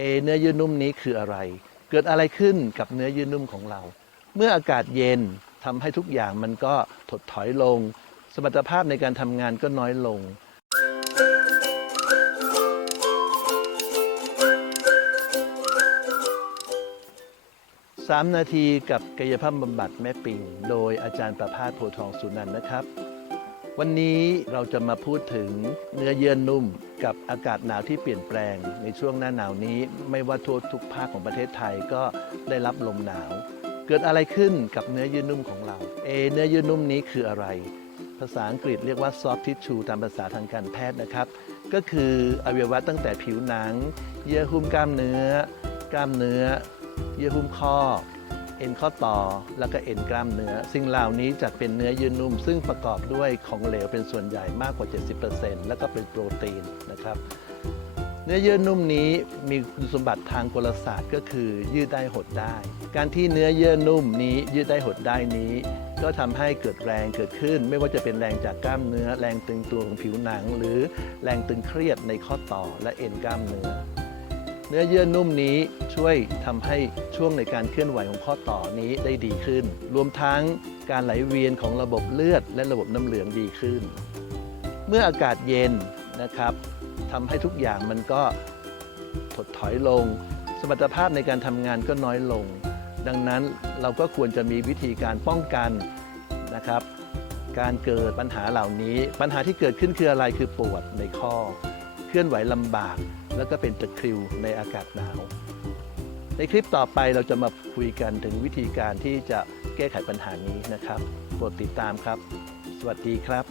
เอเนื้อเยื่อนุ่มนี้คืออะไร เกิดอะไรขึ้นกับเนื้อเยื่อนุ่มของเรา เมื่ออากาศเย็นทำให้ทุกอย่างมันก็ถดถอยลง สมรรถภาพในการทำงานก็น้อยลง 3 นาทีกับกายภาพบำบัดแม่ปิง โดยอาจารย์ประภาสโพทองสุนันนะครับ วันนี้เราจะมาพูดถึงเนื้อเยื่อนุ่มกับอากาศหนาวที่เปลี่ยนแปลง ในช่วงหน้าหนาวนี้ ไม่ว่าทั่วทุกภาคของประเทศไทยก็ได้รับลมหนาว เกิดอะไรขึ้นกับเนื้อเยื่อนุ่มของเรา เอ เนื้อเยื่อนุ่มนี้คืออะไร ภาษาอังกฤษเรียกว่า soft tissue ตามภาษาทางการแพทย์นะครับ ก็คืออวัยวะตั้งแต่ผิวหนัง เยื่อหุ้มกล้ามเนื้อ กล้ามเนื้อ เยื่อหุ้มข้อ เอ็นข้อต่อ แล้วก็เอ็นกล้ามเนื้อ สิ่งเหล่านี้จัดเป็นเนื้อเยื่อนุ่ม ซึ่งประกอบด้วยของเหลวเป็นส่วนใหญ่มากกว่า 70%แล้วก็เป็นโปรตีนนะครับ เนื้อเยื่อนุ่มนี้มีคุณสมบัติทางกลศาสตร์ก็คือยืดได้หดได้ การที่เนื้อเยื่อนุ่มนี้ยืดได้หดได้นี้ ก็ทำให้เกิดแรงเกิดขึ้น ไม่ว่าจะเป็นแรงจากกล้ามเนื้อ แรงตึงตัวของผิวหนัง หรือแรงตึงเครียดในข้อต่อและเอ็นกล้ามเนื้อ เนื้อเยื่อนุ่มนี้ช่วยทำให้ช่วงในการเคลื่อนไหวของข้อต่อนี้ได้ดีขึ้น รวมทั้งการไหลเวียนของระบบเลือด และระบบน้ำเหลืองดีขึ้น เมื่ออากาศเย็นนะครับทำให้ทุกอย่างมันก็ถดถอยลง สมรรถภาพในการทำงานก็น้อยลง ดังนั้นเราก็ควรจะมีวิธีการป้องกันนะครับ การเกิดปัญหาเหล่านี้ ปัญหาที่เกิดขึ้นคืออะไรคือปวดในข้อ เคลื่อนไหวลำบาก แล้วก็เป็นตะคริวในอากาศหนาว ในคลิปต่อไปเราจะมาคุยกันถึงวิธีการที่จะแก้ไขปัญหานี้นะครับ โปรดติดตามครับ สวัสดีครับ